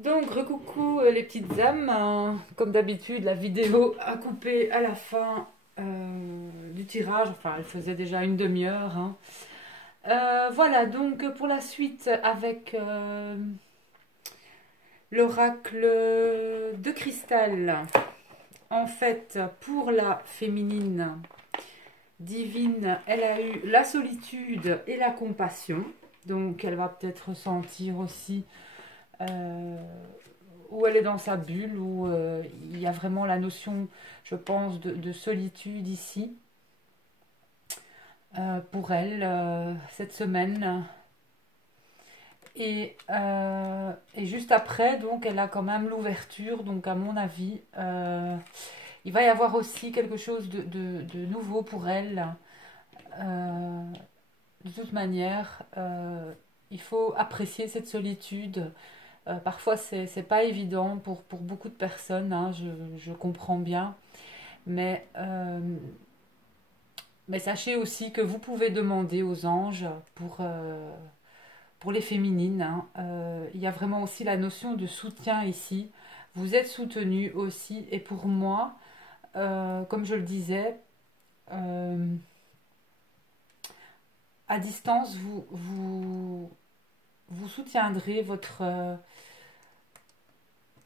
Donc, recoucou les petites âmes. Comme d'habitude, la vidéo a coupé à la fin du tirage. Enfin, elle faisait déjà une demi-heure, hein. Voilà, donc pour la suite avec l'oracle de cristal. En fait, pour la féminine divine, elle a eu la solitude et la compassion. Donc, elle va peut-être ressentir aussi euh, où elle est dans sa bulle, où il y a vraiment la notion, je pense, de solitude ici, pour elle, cette semaine. Et juste après, donc, elle a quand même l'ouverture, donc à mon avis, il va y avoir aussi quelque chose de nouveau pour elle. Euh, de toute manière, il faut apprécier cette solitude. Parfois, c'est pas évident pour beaucoup de personnes, hein, je comprends bien. Mais, euh, mais sachez aussi que vous pouvez demander aux anges pour les féminines, hein. Il y a vraiment aussi la notion de soutien ici. Vous êtes soutenus aussi. Et pour moi, comme je le disais, euh, à distance, vous soutiendrez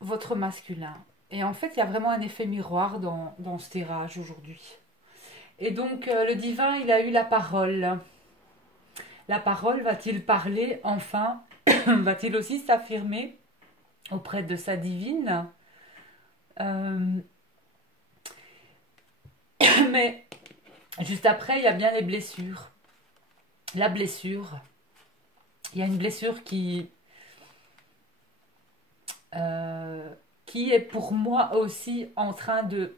votre masculin. Et en fait, il y a vraiment un effet miroir dans ce tirage aujourd'hui. Et donc, le divin, il a eu la parole. La parole, va-t-il parler enfin? Va-t-il aussi s'affirmer auprès de sa divine? Euh, mais juste après, il y a bien les blessures. La blessure. Il y a une blessure qui est pour moi aussi en train de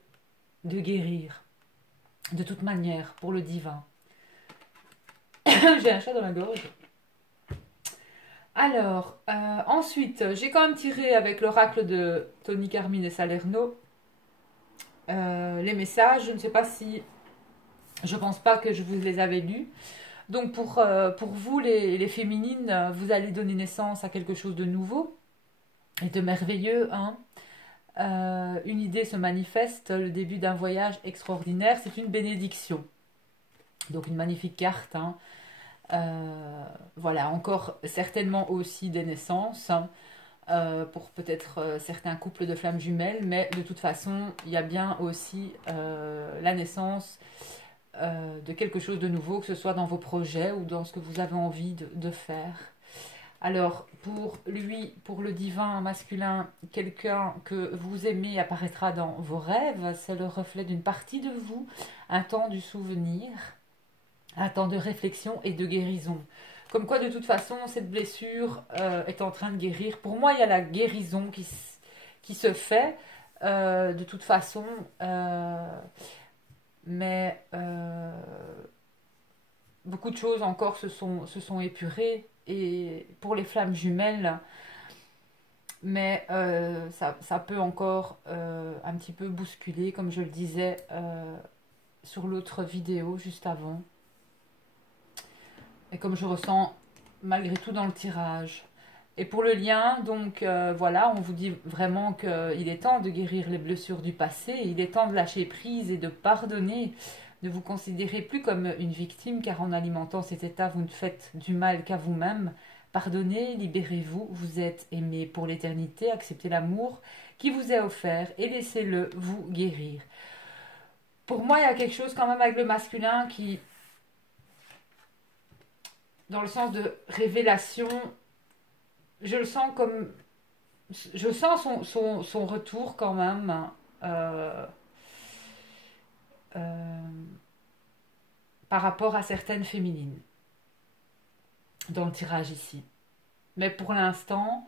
guérir. De toute manière, pour le divin. J'ai un chat dans la gorge. Alors, ensuite, j'ai quand même tiré avec l'oracle de Tony Carmine et Salerno les messages. Je ne sais pas si... Je pense pas que je vous les avais lus. Donc pour vous, les féminines, vous allez donner naissance à quelque chose de nouveau et de merveilleux, hein. Une idée se manifeste, le début d'un voyage extraordinaire, c'est une bénédiction. Donc une magnifique carte, hein. Voilà, encore certainement aussi des naissances, hein, pour peut-être certains couples de flammes jumelles, mais de toute façon, il y a bien aussi la naissance de quelque chose de nouveau, que ce soit dans vos projets ou dans ce que vous avez envie de faire. Alors, pour lui, pour le divin masculin, quelqu'un que vous aimez apparaîtra dans vos rêves. C'est le reflet d'une partie de vous, un temps du souvenir, un temps de réflexion et de guérison. Comme quoi, de toute façon, cette blessure est en train de guérir. Pour moi, il y a la guérison qui se fait, de toute façon. Mais beaucoup de choses encore se sont épurées. Et pour les flammes jumelles, mais ça peut encore un petit peu bousculer, comme je le disais sur l'autre vidéo juste avant. Et comme je ressens malgré tout dans le tirage. Et pour le lien, donc voilà, on vous dit vraiment qu'il est temps de guérir les blessures du passé, il est temps de lâcher prise et de pardonner. Ne vous considérez plus comme une victime, car en alimentant cet état, vous ne faites du mal qu'à vous-même. Pardonnez, libérez-vous, vous êtes aimé pour l'éternité, acceptez l'amour qui vous est offert et laissez-le vous guérir. Pour moi, il y a quelque chose quand même avec le masculin qui, dans le sens de révélation, je le sens comme... Je sens son retour quand même, euh, euh, par rapport à certaines féminines dans le tirage ici. Mais pour l'instant,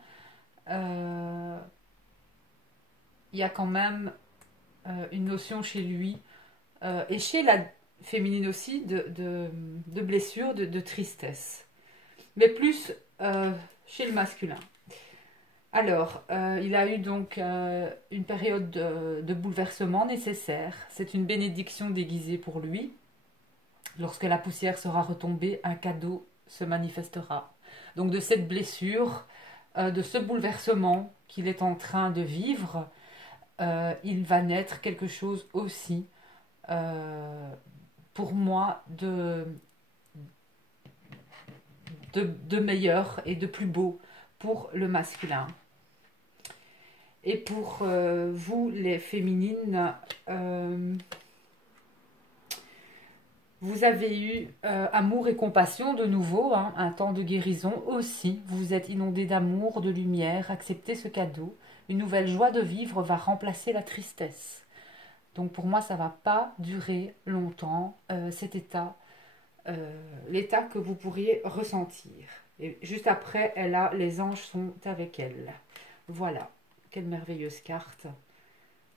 euh, il y a quand même une notion chez lui, et chez la féminine aussi, de blessure, de tristesse. Mais plus chez le masculin. Alors, il a eu donc une période de bouleversement nécessaire. C'est une bénédiction déguisée pour lui. Lorsque la poussière sera retombée, un cadeau se manifestera. Donc de cette blessure, de ce bouleversement qu'il est en train de vivre, il va naître quelque chose aussi, pour moi, de meilleur et de plus beau pour le masculin. Et pour vous, les féminines, vous avez eu amour et compassion de nouveau, hein, un temps de guérison aussi. Vous êtes inondé d'amour, de lumière, acceptez ce cadeau. Une nouvelle joie de vivre va remplacer la tristesse. Donc pour moi, ça ne va pas durer longtemps, cet état, l'état que vous pourriez ressentir. Et juste après, elle a les anges sont avec elle. Voilà, quelle merveilleuse carte.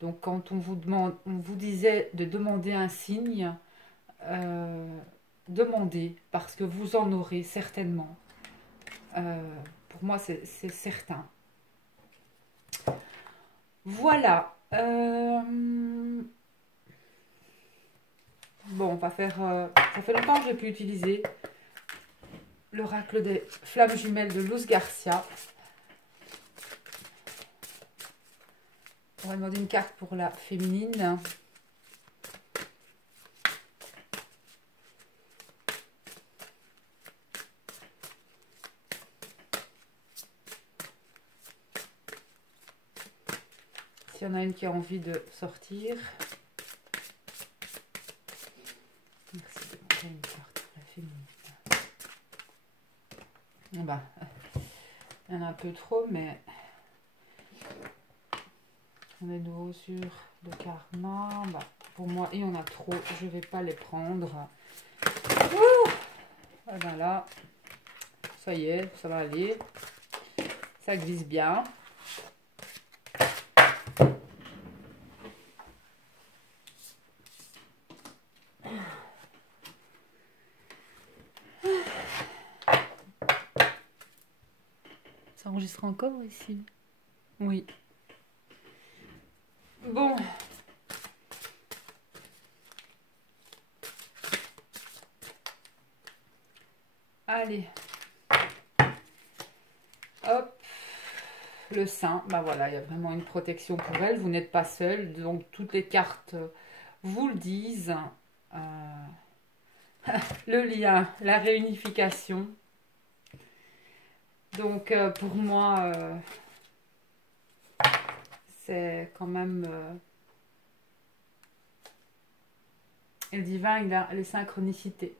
Donc quand on vous disait de demander un signe, demandez parce que vous en aurez certainement. Pour moi, c'est certain. Voilà. Bon, on va faire... ça fait longtemps que je n'ai plus utilisé l'oracle des flammes jumelles de Luz Garcia. On va demander une carte pour la féminine. S'il y en a une qui a envie de sortir. Merci de demander une carte pour la féminine. Bah, il y en a un peu trop, mais on est de nouveau sur le karma. Bah, pour moi, il y en a trop. Je ne vais pas les prendre. Ouh, et ben là, ça y est, ça va aller. Ça glisse bien. Ça enregistre encore ici? Oui. Bon. Allez. Hop. Le sein. Bah voilà, il y a vraiment une protection pour elle. Vous n'êtes pas seul. Donc toutes les cartes vous le disent. Le lien, la réunification. Donc pour moi, c'est quand même... le divin, il a les synchronicités.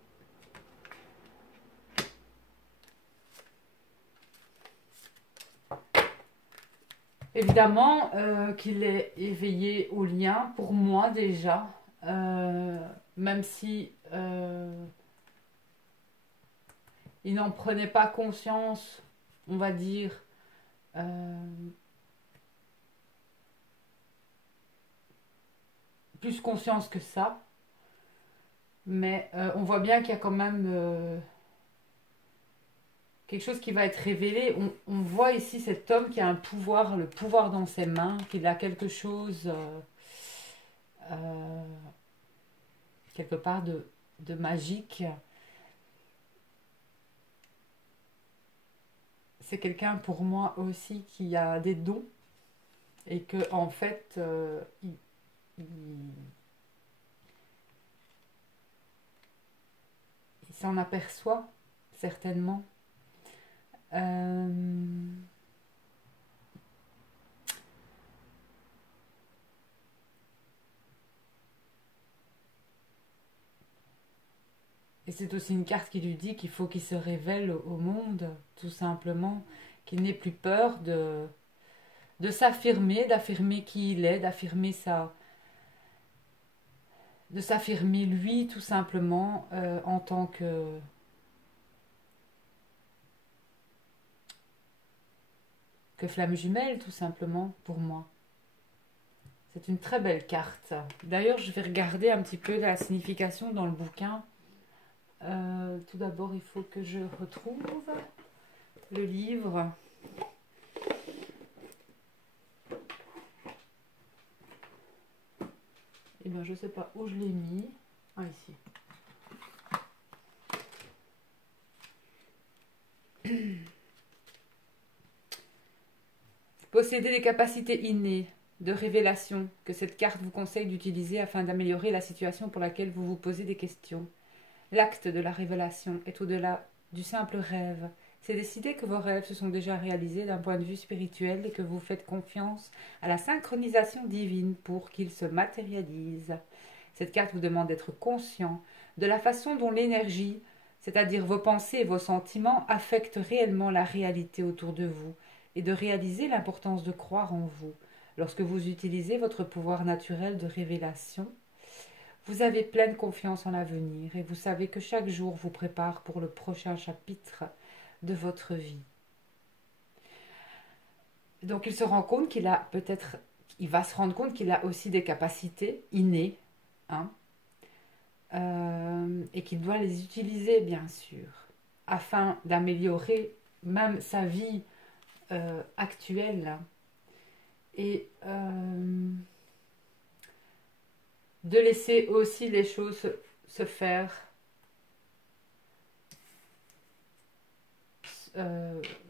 Évidemment qu'il est éveillé au lien, pour moi déjà, même si il n'en prenait pas conscience, on va dire, plus conscience que ça, mais on voit bien qu'il y a quand même quelque chose qui va être révélé. On voit ici cet homme qui a un pouvoir, le pouvoir dans ses mains, qu'il a quelque chose, quelque part de magique. C'est quelqu'un pour moi aussi qui a des dons et que en fait, il s'en aperçoit certainement. Et c'est aussi une carte qui lui dit qu'il faut qu'il se révèle au monde, tout simplement, qu'il n'ait plus peur de s'affirmer, d'affirmer qui il est, de s'affirmer lui, tout simplement, en tant que flamme jumelle, tout simplement, pour moi. C'est une très belle carte. D'ailleurs, je vais regarder un petit peu la signification dans le bouquin. Tout d'abord, il faut que je retrouve le livre. Et bien, je ne sais pas où je l'ai mis. Ah, ici. possédez des capacités innées de révélation que cette carte vous conseille d'utiliser afin d'améliorer la situation pour laquelle vous vous posez des questions. L'acte de la révélation est au-delà du simple rêve. C'est décider que vos rêves se sont déjà réalisés d'un point de vue spirituel et que vous faites confiance à la synchronisation divine pour qu'ils se matérialisent. Cette carte vous demande d'être conscient de la façon dont l'énergie, c'est-à-dire vos pensées et vos sentiments, affectent réellement la réalité autour de vous et de réaliser l'importance de croire en vous. Lorsque vous utilisez votre pouvoir naturel de révélation, vous avez pleine confiance en l'avenir et vous savez que chaque jour vous prépare pour le prochain chapitre de votre vie. Donc il se rend compte qu'il a peut-être, il va se rendre compte qu'il a aussi des capacités innées, hein, et qu'il doit les utiliser bien sûr, afin d'améliorer même sa vie actuelle et de laisser aussi les choses se faire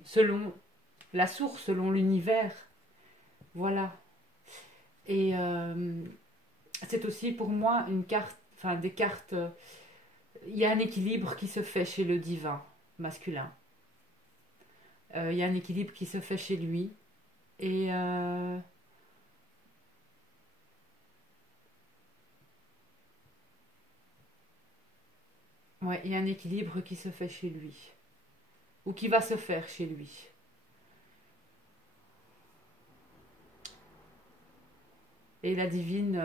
selon la source, selon l'univers. Voilà. Et c'est aussi pour moi une carte, enfin des cartes, il y a un équilibre qui se fait chez le divin masculin. Il y a un équilibre qui se fait chez lui. Et ouais, il y a un équilibre qui se fait chez lui. Ou qui va se faire chez lui. Et la divine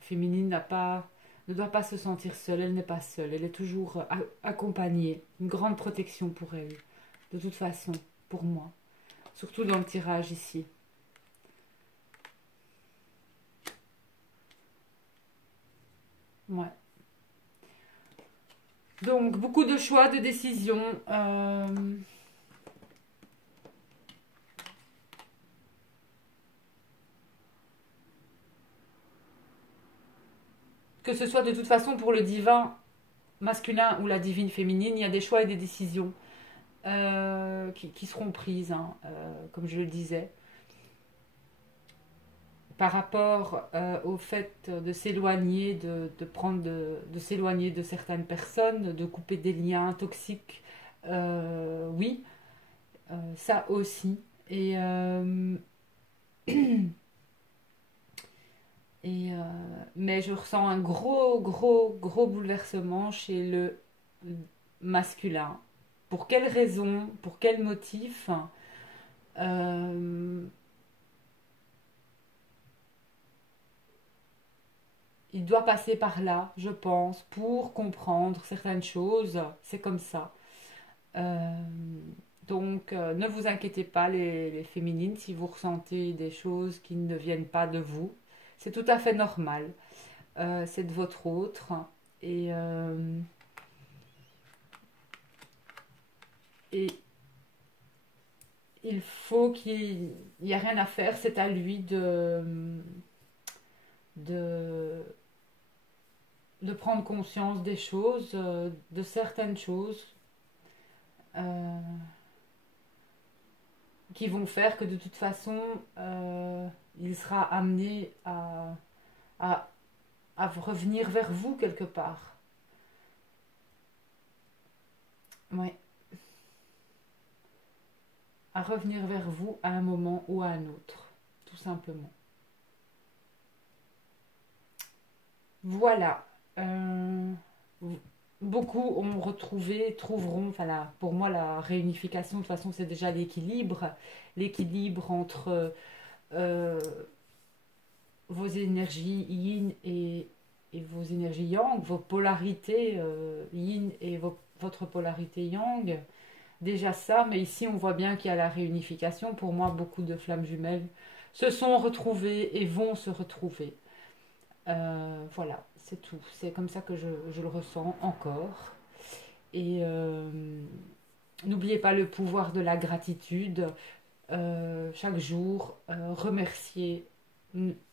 féminine ne doit pas se sentir seule, elle n'est pas seule, elle est toujours accompagnée, une grande protection pour elle, de toute façon, pour moi, surtout dans le tirage ici. Ouais. Donc, beaucoup de choix, de décisions. Que ce soit de toute façon pour le divin masculin ou la divine féminine, il y a des choix et des décisions qui seront prises, hein, comme je le disais, par rapport au fait de s'éloigner, de s'éloigner de certaines personnes, de couper des liens toxiques. Oui, ça aussi. Mais je ressens un gros bouleversement chez le masculin. Pour quelle raison, pour quel motif euh, il doit passer par là, je pense, pour comprendre certaines choses. C'est comme ça. Euh, donc, ne vous inquiétez pas, les féminines, si vous ressentez des choses qui ne viennent pas de vous. C'est tout à fait normal. C'est de votre autre. Et, et il faut qu'il n'y a rien à faire. C'est à lui de, de prendre conscience des choses, de certaines choses euh, qui vont faire que de toute façon, il sera amené à, à revenir vers vous quelque part. Ouais, à revenir vers vous à un moment ou à un autre, tout simplement. Voilà. Euh, Beaucoup ont retrouvé, trouveront, enfin pour moi la réunification de toute façon c'est déjà l'équilibre entre euh, vos énergies yin et vos énergies yang, vos polarités yin et votre polarité yang. Déjà ça, mais ici on voit bien qu'il y a la réunification. Pour moi, beaucoup de flammes jumelles se sont retrouvées et vont se retrouver. Voilà, c'est tout. C'est comme ça que je le ressens encore. Et n'oubliez pas le pouvoir de la gratitude. Chaque jour, remercier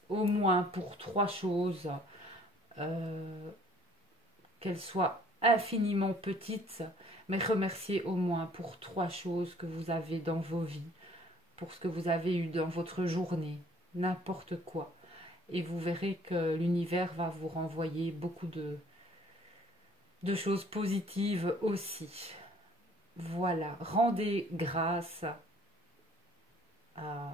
au moins pour 3 choses, euh, qu'elles soient infiniment petites, mais remercier au moins pour 3 choses que vous avez dans vos vies pour ce que vous avez eu dans votre journée, n'importe quoi. Et vous verrez que l'univers va vous renvoyer beaucoup de choses positives aussi. Voilà, rendez grâce à...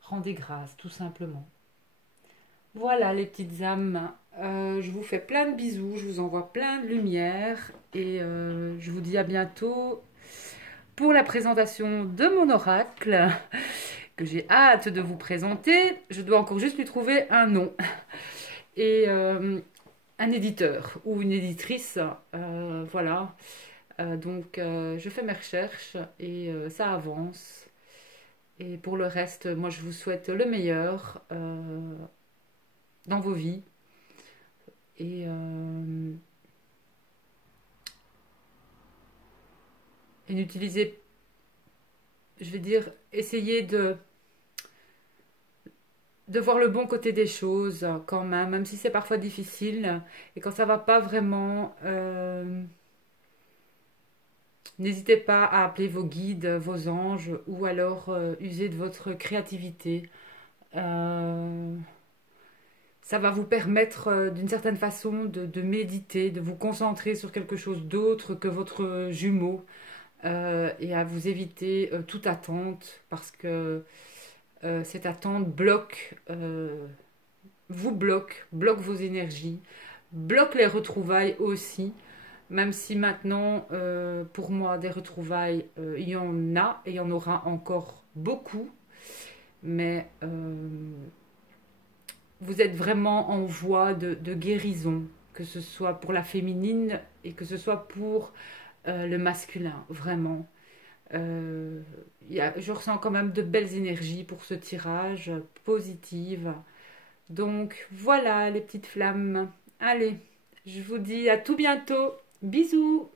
Rendez grâce, tout simplement. Voilà les petites âmes, je vous fais plein de bisous, je vous envoie plein de lumière et je vous dis à bientôt pour la présentation de mon oracle que j'ai hâte de vous présenter. Je dois encore juste lui trouver un nom et un éditeur ou une éditrice, voilà. Donc je fais mes recherches et ça avance. Et pour le reste, moi je vous souhaite le meilleur dans vos vies. Et n'utilisez, je vais dire, essayez de voir le bon côté des choses quand même si c'est parfois difficile. Et quand ça va pas vraiment, n'hésitez pas à appeler vos guides, vos anges, ou alors user de votre créativité. Ça va vous permettre d'une certaine façon de méditer, de vous concentrer sur quelque chose d'autre que votre jumeau et à vous éviter toute attente parce que cette attente bloque vos énergies, bloque les retrouvailles aussi, même si maintenant pour moi des retrouvailles il y en a et il y en aura encore beaucoup, mais vous êtes vraiment en voie de guérison, que ce soit pour la féminine et que ce soit pour le masculin, vraiment. Je ressens quand même de belles énergies pour ce tirage, positives. Donc voilà les petites flammes. Allez, je vous dis à tout bientôt. Bisous!